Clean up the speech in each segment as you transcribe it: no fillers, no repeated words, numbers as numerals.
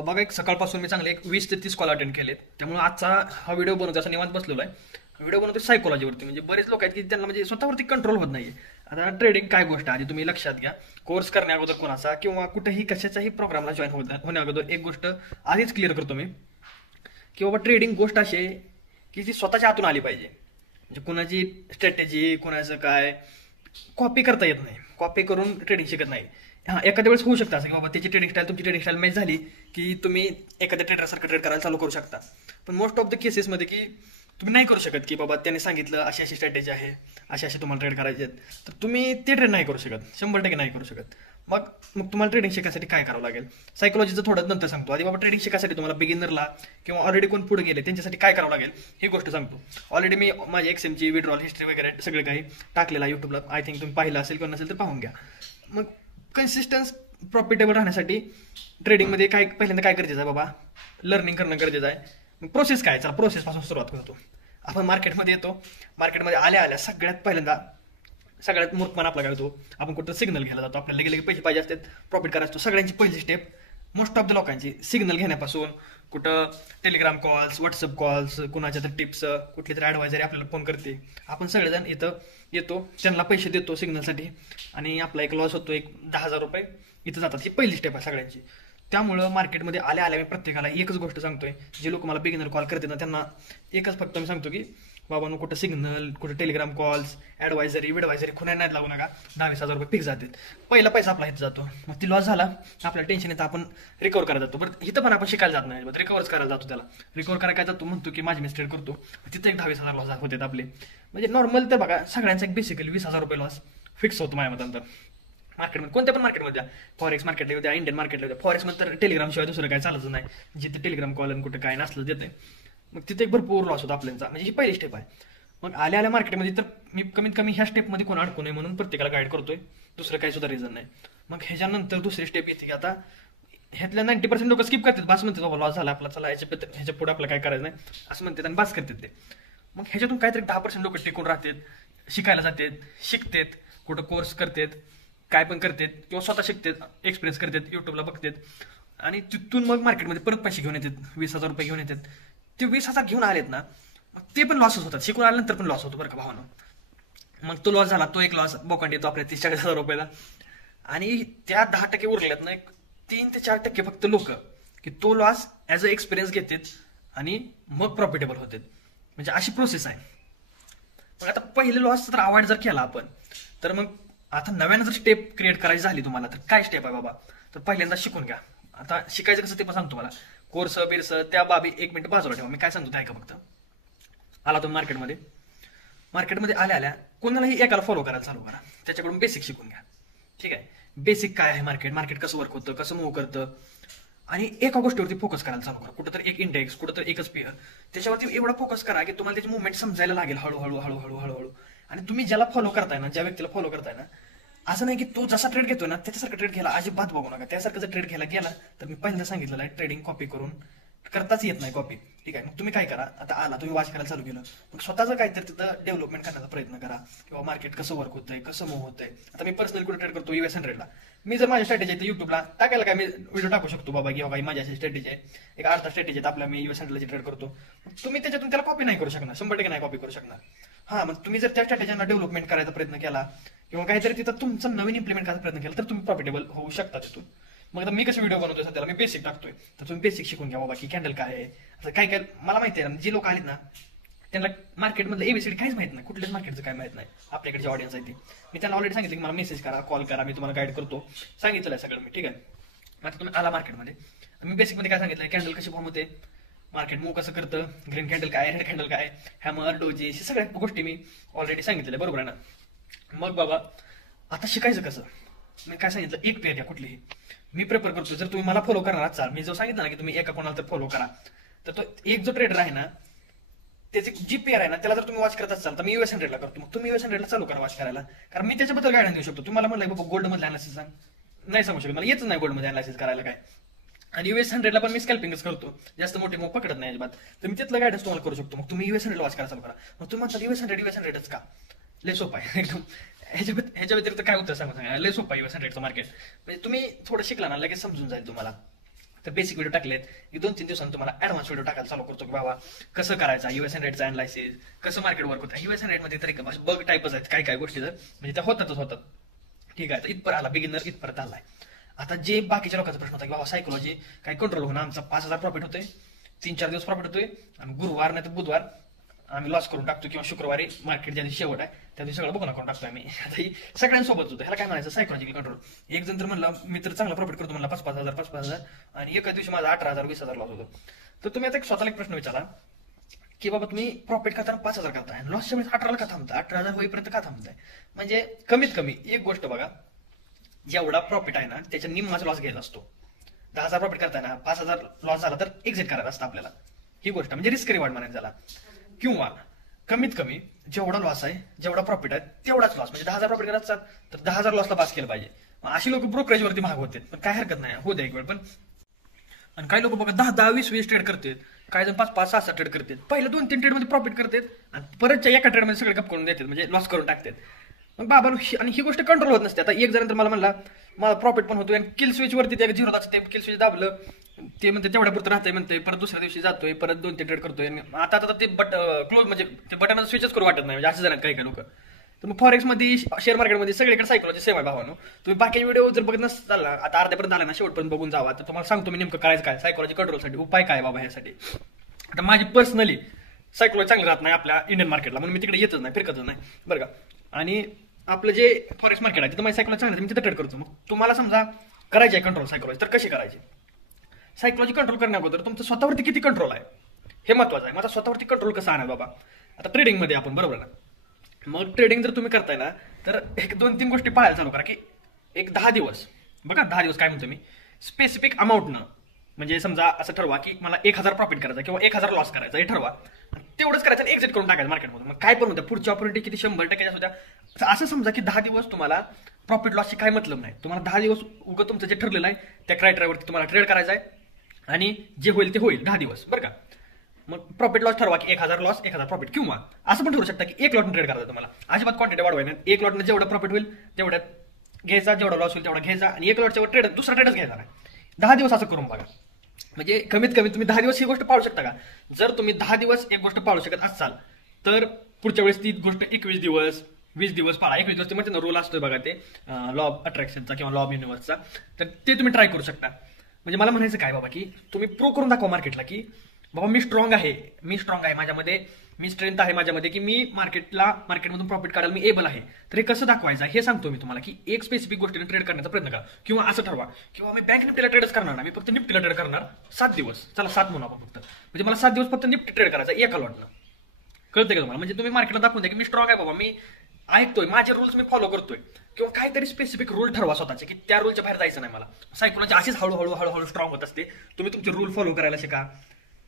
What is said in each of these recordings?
बघा, एक सकाळपासून मी चांगले एक 20 ते 30 कॉल अटेंड केलेत. त्यामुळे आजचा हा व्हिडिओ बनवतो असं निवांत बसलेलो आहे. व्हिडिओ बनवतो सायकोलॉजीवरती. म्हणजे बरेच लोक आहेत की त्यांना म्हणजे स्वतःवरती कंट्रोल होत नाहीये. आता ट्रेडिंग काय गोष्ट आहे आधी तुम्ही लक्षात घ्या. कोर्स करण्या अगोदर कोणाचा किंवा कुठेही कशाच्याही प्रोग्रामला जॉईन होण्या अगोदर एक गोष्ट आधीच क्लिअर करतो मी, की बाबा ट्रेडिंग गोष्ट अशी आहे की ती स्वतःच्या हातून आली पाहिजे. म्हणजे कुणाची स्ट्रॅटेजी कुणाचं काय कॉपी करता येत नाही. कॉपी करून ट्रेडिंग शिकत नाही. हां, एखाद्या वेळेस होऊ शकतं असं की बाबा त्याची ट्रेडिंग स्टाईल तुमची ट्रेडिंग स्टाईल मॅच झाली की तुम्ही एखाद्या ट्रेडरसारखं ट्रेड करायला चालू करू शकता. पण मोस्ट ऑफ द केसेसमध्ये की तुम्ही नाही करू शकत की बाबा त्याने सांगितलं अशी अशी स्ट्रॅटेजी आहे, अशी अशी तुम्हाला ट्रेड करायचे आहेत, तर तुम्ही ते ट्रेड नाही करू शकत. 100% नाही करू शकत. मग मग तुम्हाला ट्रेडिंग शिकायसाठी काय करावं लागेल? सायकोलॉजीचं थोडं नंतर सांगतो. आधी बाबा ट्रेडिंग शिकायसाठी तुम्हाला बिगिनरला किंवा ऑलरेडी कोण पुढे गेले त्यांच्यासाठी काय करावं लागेल ही गोष्ट सांगतो. ऑलरेडी मी माझी एक्सएमची विड्रॉल हिस्ट्री वगैरे सगळे काही टाकलेलं आहे यूट्यूबला. आय थिंक तुम्ही पाहिलं असेल किंवा नसेल तर पाहून घ्या. मग कन्सिस्टन्स प्रॉफिटेबल राहण्यासाठी ट्रेडिंगमध्ये काय पहिल्यांदा काय गरजेचं आहे बाबा? लर्निंग करणं गरजेचं आहे. मग प्रोसेस काय? चला प्रोसेसपासून सुरुवात करतो. आपण मार्केटमध्ये येतो. मार्केटमध्ये आल्या आल्या सगळ्यात पहिल्यांदा सगळ्यात मूर्खपणा आपला काय होतो, आपण कुठं सिग्नल घ्यायला जातो. आपल्याला लगे लगे पैसे पाहिजे असतात, प्रॉफिट करायचं असतो. सगळ्यांची पहिली स्टेप मोस्ट ऑफ द लोकांची सिग्नल घेण्यापासून कुठं टेलिग्राम कॉल्स, व्हॉट्सअप कॉल्स, कुणाच्या तर टिप्स, कुठली तरी ॲडवायझरी आपल्याला फोन करते. आपण सगळेजण इथं येतो, त्यांना पैसे देतो सिग्नलसाठी आणि आपला एक लॉस होतो, एक 10,000 रुपये इथं जातात. ही पहिली स्टेप आहे सगळ्यांची. त्यामुळं मार्केटमध्ये आल्या आल्या मी प्रत्येकाला एकच गोष्ट सांगतोय. जे लोक मला बिगिनर कॉल करते ना त्यांना एकच फक्त मी सांगतो की बाबांनो, कुठं सिग्नल, कुठं टेलिग्राम कॉल्स, ॲडवायझरी विडवायझरी कुणा नाही लागू नका. 10-20,000 रुपये फिक्स जातात. पहिला पैसा आपला इथं जातो. मग ती लॉस झाला, आपल्याला टेन्शन येतं, आपण रिकवर करायला जातो. बरं, इथं पण आपण शिकायला जात नाही, रिकवर्स करायला जातो. त्याला रिकवर करायला काय जातो, म्हणतो की माझी मिस्टेक करतो, तिथं एक 10-20,000 लॉस होतात आपले. म्हणजे नॉर्मल तर बघा सगळ्यांचा एक बेसिकली 20,000 रुपये लॉस फिक्स होतो माझ्या मतांतर. मार्केटमध्ये कोणत्या पण मार्केटमध्ये द्या, फॉरेक्स मार्केटला द्या, इंडियन मार्केटला द्या. फॉरेक्समध्ये तर टेलिग्राम शिवाय दुसरं काय चालत नाही. जिथे टेलिग्राम कॉल आणि कुठं काय नसलं देते, मग तिथे एक भरपूर लॉस होतो आपल्याचा. म्हणजे ही पहिली स्टेप आहे. मग आल्या आल्या मार्केटमध्ये तर मी कमीत कमी ह्या स्टेपमध्ये कोण अडकू नये म्हणून प्रत्येकाला गाईड करतोय. दुसरं काही सुद्धा रिझन नाही. मग ह्याच्यानंतर दुसरी स्टेप येते की आता ह्यातल्या 90% लोक स्किप करतात. बास म्हणतात बाबा लॉस झाला आपला, चला ह्याच्या पुढे आपलं काय करायचं नाही असं म्हणतात आणि बास करतात ते. मग ह्याच्यातून काहीतरी 10% लोक टिकून राहतात, शिकायला जातात, शिकतात, कुठं कोर्स करतात, काय पण करतात किंवा स्वतः शिकतात, एक्सपिरियन्स करतात, युट्यूबला बघतात आणि तिथून मग मार्केटमध्ये परत पैसे घेऊन येतात. 20,000 रुपये घेऊन येतात. ते 20,000 घेऊन आलेत ना, मग ते पण लॉसच होतात. शिकून आल्यानंतर पण लॉस होतो बरं का भावानं. मग तो लॉस झाला, तो एक लॉस बोकांड येतो आपल्या 30-40,000 रुपयाला. आणि त्या 10% उरल्यात ना, एक 3 ते 4% फक्त लोक की तो लॉस ॲज अ एक्सपिरियन्स घेतात आणि मग प्रॉफिटेबल होतात. म्हणजे अशी प्रोसेस आहे. मग आता पहिले लॉस जर अवॉइड जर केला आपण, तर मग आता नव्यानं जर स्टेप क्रिएट करायची झाली तुम्हाला, तर काय स्टेप आहे बाबा? तर पहिल्यांदा शिकून घ्या. आता शिकायचं कसं ते पण सांगतो मला. कोर्स बिर्स त्या बाबी 1 मिनिट बाजूला ठेवा. मी काय सांगतो ते ऐका फक्त. आला तुम्ही मार्केटमध्ये, मार्केटमध्ये आल्या आल्या कोणालाही एकाला फॉलो करायला चालू करा. त्याच्याकडून बेसिक शिकून घ्या. ठीक आहे, बेसिक काय आहे मार्केट, मार्केट कसं वर्क होतं, कसं मूव्ह करतं, आणि एका गोष्टीवरती फोकस करायला चालू करा. कुठं तर एक इंडेक्स, कुठं तर एकच पेअर, त्याच्यावरती एवढा फोकस करा की तुम्हाला त्याची मुवमेंट समजायला लागेल हळूहळू हळूहळू हळूहळू. आणि तुम्ही ज्याला फॉलो करताय ना, ज्या व्यक्तीला फॉलो करताय ना, असं नाही की तो जसा ट्रेड घेतोय ना त्याच्यासारखं ट्रेड घ्यायला अजिबात बघू नका. त्यासारखं जर ट्रेड घ्यायला गेला तर मी पहिल्यांदा सांगितलेलं आहे, ट्रेडिंग कॉपी करून करताच येत नाही कॉपी. ठीक आहे, मग तुम्ही काय करा, आता आला तुम्ही वाच करायला चालू केलं, मग स्वतःचं काहीतरी तिथं डेव्हलपमेंट करण्याचा प्रयत्न करा किंवा मार्केट कसं वर्क होतंय, कसं मूव्ह होतंय. आता मी पर्सनली कुठे ट्रेड करतो, US100ला. मी जर माझी स्ट्रॅटेजी आहे युट्यूबला टाकायला काय मी व्हिडिओ टाकू शकतो बाबा की बाबा माझी अशी स्ट्रॅटेजी आहे, एक अर्धा स्ट्रॅटेजी आहे आपल्या, मी US100ला ट्रेड करतो. तुम्ही त्याच्यातून त्याला कॉपी नाही करू शकणार, 100% नाही कॉपी करू शकणार. हा, मग तुम्ही जर त्या स्ट्रॅटेजीना डेव्हलपमेंट करायचा प्रयत्न केला किंवा काहीतरी तिथं तुमचं नवीन इम्प्लिमेंट करायचा प्रयत्न केला तर तुम्ही प्रॉफिटेबल होऊ शकता तिथून. मग आता मी कसं व्हिडिओ बनवतोय सध्याला, मी बेसिक टाकतोय, तर तुम्ही बेसिक शिकून घ्या बाबा की कॅन्डल काय आहे. आता काय काय मला माहिती आहे ना, जे लोक आलेत ना त्यांना मार्केटमधलं एबीसीडी काहीच माहित नाही, कुठल्याच मार्केटचं काय माहित नाही. आपल्याकडे जे ऑडियन्स आहे ती मी त्यांना ऑलरेडी सांगितलं की मला मेसेज करा, कॉल करा, मी तुम्हाला गाईड करतो, सांगितलं आहे सगळं मी. ठीक आहे, मग आता तुम्ही आला मार्केटमध्ये, मी बेसिकमध्ये काय सांगितलं, कॅन्डल कशी फॉर्म होते, मार्केट मूव्ह कसं करतं, ग्रीन कॅन्डल काय, रेड कॅन्डल काय, हॅमर, डोजी, हे सगळ्या गोष्टी मी ऑलरेडी सांगितलेल्या, बरोबर आहे ना. मग बाबा आता शिकायचं कसं, मी काय सांगितलं, एक पेअर घ्या कुठलीही. मी प्रेफर करतो जर तुम्ही मला फॉलो करणार असाल, मी जो सांगितलं ना की तुम्ही एका कोणाला तर फॉलो करा, तर तो एक जो ट्रेडर आहे ना त्याची जी पेअर आहे ना त्याला जर तुम्ही वॉच करत असाल तर मी US100ला करतो. मग तुम्ही US100ला चालू करा वॉच करायला, कारण मी त्याच्याबद्दल गायडन्स देऊ शकतो. तुम्हाला म्हणलं बाबा गोल्ड मध्ये अनालिसिस सांग, नाही सांगू शकत, मला येतच नाही गोल्ड मध्ये अनालिसिस करायला काय. आणि US100ला पण मी स्कॅल्पिंगच करतो, जास्त मोठे मूव पकडत नाही अजिबात, तर मी तिथलं गायडन्स तुम्हाला करू शकतो. मग तुम्ही US100ला वॉच करायला चालू करा. मग तुम्ही म्हणता US100च का, लय सोपं आहे एकदम. ह्याच्या व्यतिरिक्त काय होतं सांगा, लय सोपं आहे US100चं मार्केट. म्हणजे तुम्ही थोडं शिकला ना लगेच समजून जाईल तुम्हाला. तर बेसिक व्हिडिओ टाकलेत की 2-3 दिवसांनी तुम्हाला ऍडव्हान्स व्हिडिओ टाकायला चालू करतो की बाबा कसं करायचा युएस अँड रेटचा अनालिसिस, कसं मार्केट वर्क होतं. युएस अँड रेटमध्ये तरी बग टाईपच आहेत काय गोष्टी म्हणजे त्या होतात. ठीक आहे, तर इथपर्यंत आला बिगिनर, इथपर्यंत आलाय. आता जे बाकीच्या लोकांचा प्रश्न होता की बाबा सायकोलॉजी काय कंट्रोल होणं, आमचा 5,000 प्रॉफिट होतोय, 3-4 दिवस प्रॉफिट होतोय आणि गुरुवार नाही तर बुधवार आम्ही लॉस करून टाकतो, किंवा शुक्रवारी मार्केट ज्या दिवशी शेवट आहे त्या दिवशी सगळं बघून करून टाकतो आम्ही. आता ही सगळ्यांसोबत होतं. ह्याला काय म्हणायचं, सायकोलॉजिकल कंट्रोल. एक जण तर म्हणला मी तर चांगला प्रॉफिट करतो, म्हणला 5,000 आणि एका दिवशी माझा 18,000 20,000 लॉस होतो. तर तुम्ही आता स्वतःला एक प्रश्न विचारा की बाबा तुम्ही प्रॉफिट करताना 5,000 करताय, लॉसच्या वेळेस 18,000 का थांबताय, 18,000 होईपर्यंत का थांबताय. म्हणजे कमीत कमी एक गोष्ट बघा, जेवढा प्रॉफिट आहे ना त्याच्या निम्माचा लॉस घ्यायचा असतो. 10,000 प्रॉफिट करताय ना, 5,000 लॉस झाला तर एक्झिट करायला असतं आपल्याला. ही गोष्ट म्हणजे रिस्क रिवॉर्ड म्हणायचं झाला. किंवा कमीत कमी जेवढा लॉस आहे जेवढा प्रॉफिट आहे तेवढाच लॉस, म्हणजे 10,000 प्रॉफिट करायचं तर 10,000 लॉसला पास केलं पाहिजे. अशी लोक ब्रोकरेजवरती महाग होते, पण काय हरकत नाही, होऊ द्या एक वेळ. पण आणि काही लोक बघा 10-10 20-20 ट्रेड करतात, काही जण 5-5-6-6 ट्रेड करतात, पहिले 2-3 ट्रेड मध्ये प्रॉफिट करतात आणि परतच्या एका ट्रेड मध्ये सगळे गप करून देतात, म्हणजे लॉस करून टाकतात. मग बाबा आणि ही गोष्ट कंट्रोल होत नसते. आता एक जण तर मला म्हणला मला प्रॉफिट पण होतोय आणि किल स्विच वरती ते 0 ते किल स्विच दाबलं, ते म्हणते तेवढ्या पुरतं राहतंय म्हणते, परत दुसऱ्या दिवशी जातोय, परत 2-3 ट्रेड करतोय. आता ते क्लोज म्हणजे ते बटन स्विचच करू वाटत नाही, म्हणजे असे जण काही लोक. तर मग फॉरेक्स मध्ये शेअर मार्केटमध्ये सगळीकडे सायकोलॉजी सेम आहे भावानो. तुम्ही बाकी व्हिडिओ जर बघत नसताल ना, आता अर्ध्यापर्यंत आला ना, शेवटपर्यंत बघून जावा, तर तुम्हाला सांगतो मी नेमकं करायचं काय सायकोलॉजी कंट्रोलसाठी, उपाय काय बाबा ह्यासाठी. आता माझी पर्सनली सायकोलॉजी चांगली राहत नाही आपल्या इंडियन मार्केटला, म्हणून मी तिकडे येतच नाही, फिरकतच नाही बरं का. आणि आपलं जे फॉरेक्स मार्केट आहे तिथं माझी सायकोलॉजी चांगली मी तिथं ट्रेड करतो. मग तुम्हाला समजा करायची आहे कंट्रोल सायकोलॉजी, तर कशी करायची. सायकोलॉजी कंट्रोल करण्या अगोदर तुमचं स्वतःवरती किती कंट्रोल आहे हे महत्वाचं आहे. माझा स्वतःवरती कंट्रोल कसा आणा बाबा. आता ट्रेडिंगमध्ये आपण बरोबर ना, मग ट्रेडिंग जर तुम्ही करताय ना तर एक 2-3 गोष्टी पाहायला चालू करा. की एक 10 दिवस बघा, 10 दिवस काय म्हणतो मी, स्पेसिफिक अमाऊंटनं, म्हणजे समजा असं ठरवा की मला 1,000 प्रॉफिट करायचा किंवा 1,000 लॉस करायचा, हे ठरवा. तेवढंच करायचं आणि एक्झिट करून टाकायचं मार्केटमधून. मग काय पण होत्या पुढची ऑपॉर्च्युनिटी किती 100% होत्या. असं समजा की 10 दिवस तुम्हाला प्रॉफिट लॉसची काय मतलब नाही, तुम्हाला 10 दिवस उगं तुमचं जे ठरलेलं आहे त्या क्रायटेरियावरती तुम्हाला ट्रेड करायचं आहे आणि जे होईल ते होईल 10 दिवस बरं का. मग प्रॉफिट लॉस ठरवा की 1,000 लॉस 1,000 प्रॉफिट, किंवा असं पण ठरवू शकता की 1 लॉटनं ट्रेड करायचं तुम्हाला. अजिबात क्वांटिटी वाढवाय नाही, 1 लॉटनं जेवढं प्रॉफिट होईल तेवढ्यात घ्यायचा, जेवढा लॉस होईल तेवढा घ्यायचा आणि 1 लॉटच्या ट्रेड दुसरा ट्रेडच घ्यायचा नाही. 10 दिवस असं करून बघा, म्हणजे कमीत कमी तुम्ही 10 दिवस ही गोष्ट पाळू शकता का. जर तुम्ही 10 दिवस एक गोष्ट पाळू शकत असाल तर पुढच्या वेळेस ती गोष्ट 21 दिवस 20 दिवस पाळा. 21 दिवस म्हणजे रूल असतोय बघा ते लॉ ऑफ अट्रॅक्शनचा किंवा लॉ ऑफ युनिव्हर्सचा, तर ते तुम्ही ट्राय करू शकता. म्हणजे मला म्हणायचं काय बाबा की तुम्ही प्रूव्ह करून दाखवा मार्केटला की बाबा मी स्ट्रॉंग आहे, माझ्यामध्ये मी स्ट्रेंथ आहे माझ्यामध्ये, की मी मार्केटमधून प्रॉफिट काढायला मी एबल आहे. तर हे कसं दाखवायचं हे सांगतो मी तुम्हाला. की एक स्पेसिफिक गोष्टीने ट्रेड करण्याचा प्रयत्न करा, किंवा असं ठरवा किंवा मी बँक निफ्टीला ट्रेडच करणार ना, मी फक्त निफ्टीला ट्रेड करणार 7 दिवस, चला 7 म्हणून आपण फक्त, म्हणजे मला 7 दिवस फक्त निफ्टी ट्रेड करायचा एका लॉटनं. कळतंय का तुम्हाला. म्हणजे तुम्ही मार्केटला दाखवून द्या की मी स्ट्रॉंग आहे बाबा, मी ऐकतोय, माझे रूल्स मी फॉलो करतोय, किंवा काहीतरी स्पेसिफिक रूल ठरवा स्वतःचे की त्या रूलच्या बाहेर जायचं नाही मला. सायकोलॉजी अशीच हळूहळू स्ट्रॉंग होत असते. तुम्ही तुमचे रूल फॉलो करायला शिका.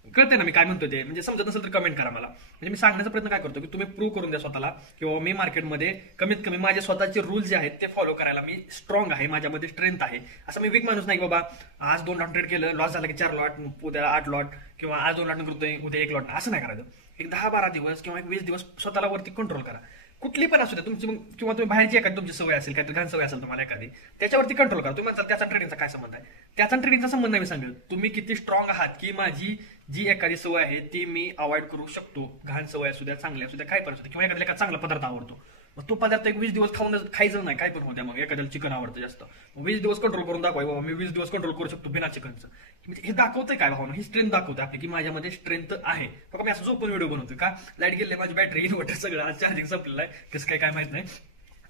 कळते ना मी काय म्हणतो ते, म्हणजे समजत नसेल तर कमेंट करा मला. म्हणजे मी सांगण्याचा प्रयत्न काय करतो की तुम्ही प्रूव्ह करून द्या स्वतःला किंवा मी मार्केटमध्ये कमीत कमी माझे स्वतःचे रूल्स जे आहेत ते फॉलो करायला मी स्ट्रॉंग आहे, माझ्यामध्ये स्ट्रेंथ आहे. असं मी वीक माणूस नाही बाबा आज 2 लॉट ट्रेड केलं, लॉस झाला की 4 लॉट, उद्या 8 लॉट, किंवा आज 2 लॉट करतोय उद्या 1 लॉट, असं नाही करायचं. एक 10-12 दिवस किंवा 20 दिवस स्वतःला वरती कंट्रोल करा. कुठली पण असू द्या तुमची, किंवा तुम्ही बाहेरची एखादी तुमची सवय असेल, काहीतरी घाण सवय असेल तुम्हाला एखादी, त्याच्यावरती कंट्रोल करा. तुम्ही म्हणताल त्याचा ट्रेडिंगचा काय संबंध आहे, त्याचा ट्रेडिंगचा संबंध नाही. मी सांगेल तुम्ही किती स्ट्रॉंग आहात की माझी जी एखादी सवय आहे ती मी अवॉइड करू शकतो. घाण सवय असू द्या, चांगली असू द्या, काय पण असू द्या, किंवा एखाद्याला चांगला पदार्थ आवडतो, मग तो पदार्थ एक 20 दिवस खायचं नाही, काय पण होत्या. मग एखाद्याला चिकन आवडतं जास्त, मग 20 दिवस कंट्रोल करून दाखवाय बाबा मी 20 दिवस कंट्रोल करू शकतो बिना चिकनचं. म्हणजे हे दाखवतंय काय भावना, ही स्ट्रेंथ दाखवते आपली की माझ्यामध्ये स्ट्रेंथ आहे. बघा मी असं झोपून व्हिडिओ बनवतोय का, लाईट गेले, माझी बॅटरी इन्व्हर्टर सगळं आज चार्जिंग संपलेलं आहे, कसं काय माहित नाही,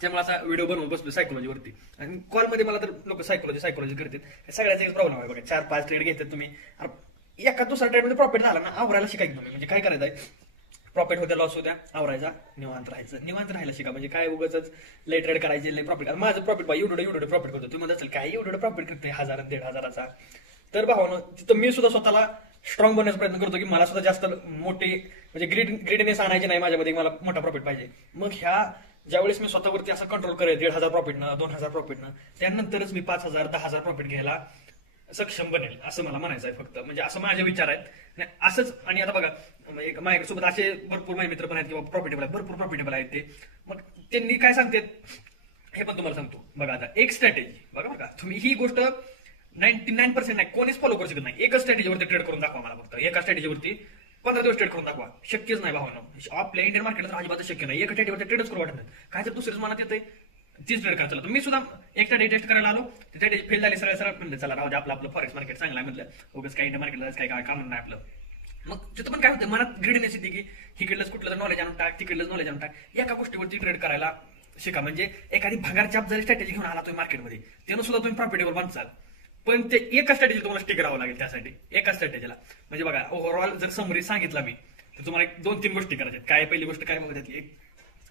त्यामुळे असा व्हिडिओ बनवून बसलो सायकोलॉजीवरती. आणि कॉलमध्ये मला तर लोक सायकोलॉजी करतात, सगळ्याचा एक प्रॉब्लेम आहे बघा. 4-5 ट्रेड घेतात तुम्ही, एका दुसऱ्या ट्रेडमध्ये प्रॉफिट झाला ना आवरायला शिकायचं तुम्ही. म्हणजे काय करायचं आहे, प्रॉफिट होत्या लॉस होत्या आवरायचा, निवांत राहायला शिका. म्हणजे काय उगाच लय ट्रेड करायचे, लय प्रॉफिट. माझं प्रॉफिट बाई एवढं प्रॉफिट करतो, तुम्ही म्हणत असेल काय एवढं प्रॉफिट करते 1,000-1,500चा. तर भावानं तिथं मी सुद्धा स्वतःला स्ट्रॉंग बनण्याचा प्रयत्न करतो की मला सुद्धा जास्त मोठी म्हणजे ग्रीडनेस आणायची नाही माझ्यामध्ये, मला मोठा प्रॉफिट पाहिजे. मग ह्या ज्यावेळेस मी स्वतःवरती असं कंट्रोल करेल 1,500 प्रॉफिटनं 2,000 प्रॉफिटनं, त्यानंतरच मी 5,000-10,000 प्रॉफिट घ्यायला सक्षम बनेल, असं मला म्हणायचं आहे फक्त. म्हणजे असं माझे विचार आहेत असंच. आणि आता बघा माझ्यासोबत असे भरपूर माझे मित्र पण आहेत किंवा प्रॉफिटेबल आहेत, भरपूर प्रॉफिटेबल आहेत ते. मग त्यांनी काय सांगतात हे पण तुम्हाला सांगतो बघा. आता एक स्ट्रॅटेजी बघा तुम्ही ही गोष्ट 99% नाही, कोणीच फॉलो करू शकत नाही. एकच स्ट्रॅटेजीवरती ट्रेड करून दाखवा मला, फक्त एका स्ट्रॅटेजीवरती 15 दिवस ट्रेड करून दाखवा. शक्यच नाही भावांनो, आपल्या इंडियन मार्केटला तर अजिबात शक्य नाही. एका स्ट्रॅटेजीवरती ट्रेडच करू वाटत नाही. काय तर दुसऱ्याच मनात येते तीच ट्रेड करायला चालतो. मी सुद्धा एक स्ट्रॅटेजी टेस्ट करायला आलो, ती स्ट्रॅटेजी फेल झाली. सरळ सरळ म्हणलं चला राहू दे, आपलं फॉरेक्स मार्केट चांगलं आहे म्हटलं, उगाच काही इंडियन मार्केटला काय काम नाही आपलं. मग तिथं पण काय होतं, मनात ग्रीडनेस येते की इकडलंच कुठलं नॉलेज आणून टाक, तिकडलंच नॉलेज आणून टाक. एका गोष्टीवरती ट्रेड करायला शिका. म्हणजे एखादी भंगार चाप जरी स्ट्रॅटेजी घेऊन आला तुम्ही मार्केटमध्ये, त्यानं सुद्धा तुम्ही प्रॉफिटेबल बनचाल. पण ते एका स्ट्रॅटेजी तुम्हाला स्टिक राहावं लागेल त्यासाठी, एका स्ट्रॅटेजीला. म्हणजे बघा, ओव्हरऑल जर समरी सांगितला मी, तर तुम्हाला 2-3 गोष्टी करायच्या. काय पहिली गोष्ट काय बघत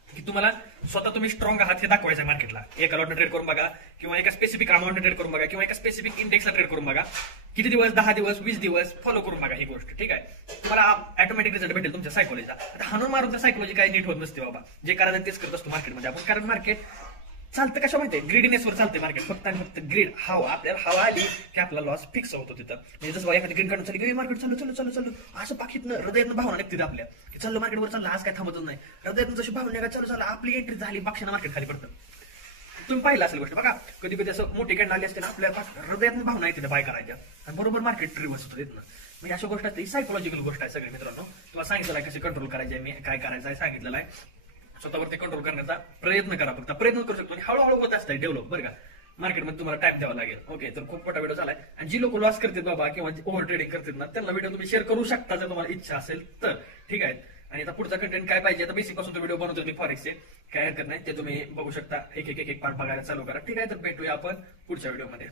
की तुम्हाला स्वतः तुम्ही स्ट्रॉंग आहात हे दाखवायचं आहे मार्केटला. एका लॉटने ट्रेड करून बघा, किंवा एका स्पेसिफिक अमाऊंटने ट्रेड करून बघा, किंवा एका स्पेसिफिक इंडेक्सला ट्रेड करून बघा. किती दिवस, 10 दिवस, 20 दिवस फॉलो करून बघा ही गोष्ट, ठीक आहे. तुम्हाला ऑटोमॅटिक रिझल्ट भेटेल तुमच्या सायकोलॉजीचा. आता हाणून मारून तर सायकोलॉजी काही नीट होत नसते बाबा. जे करायचं तेच करत असतो मार्केटमध्ये आपण. कारण मार्केट चालतं कशा माहितीये, ग्रीडनेसवर चालते मार्केट. फक्त आणि फक्त ग्रीड, हवा. आपल्याला हवा आली की आपला लॉस फिक्स होतो तिथं. म्हणजे जसं एखादी ग्रीड काढून चालली की मार्केट चालू असं पाकिटनं हृदयातनं भावना निघते आपल्या की चाललं मार्केटवर, चाललं आज काय थांबतच नाही. हृदयातनं जशी भावना निघा चालू आपली एंट्री झाली, पक्षानं मार्केट खाली पडतं. तुम्ही पाहिलं असेल गोष्ट बघा, कधी कधी असं मोठी कॅन्डल आली असते ना, आपल्या हृदयातनं भावना येते बाय करायच्या, आणि बरोबर मार्केट रिव्हर्स होतं तिथनं. म्हणजे अशा गोष्ट असते, ही सायकोलॉजिकल गोष्ट आहे सगळे मित्रांनो. तुम्हाला सांगितलं आहे कसे कंट्रोल करायचे, मी काय करायचं आहे सांगितलेलं आहे. स्वतःवरती कंट्रोल करण्याचा प्रयत्न करा, फक्त प्रयत्न करू शकतो. आणि हळूहळू होत असतं डेव्हलप, बरं का. मार्केटमध्ये तुम्हाला टाइम द्यावा लागेल. ओके, तर खूप मोठा व्हिडिओ झालाय. आणि जी लोक लॉस करतात बाबा, किंवा ओव्हर ट्रेडिंग करतात ना, त्यांना व्हिडिओ तुम्ही शेअर करू शकता जर तुम्हाला इच्छा असेल तर, ठीक आहे. आणि आता पुढचा कंटेंट काय पाहिजे, आता बेसिक पासून तो व्हिडिओ बनवतो मी फॉरेक्सचे, काय हरकत नाही, ते तुम्ही बघू शकता. एक पार्ट बघायला चालू करा, ठीक आहे. तर भेटूया आपण पुढच्या व्हिडिओमध्ये.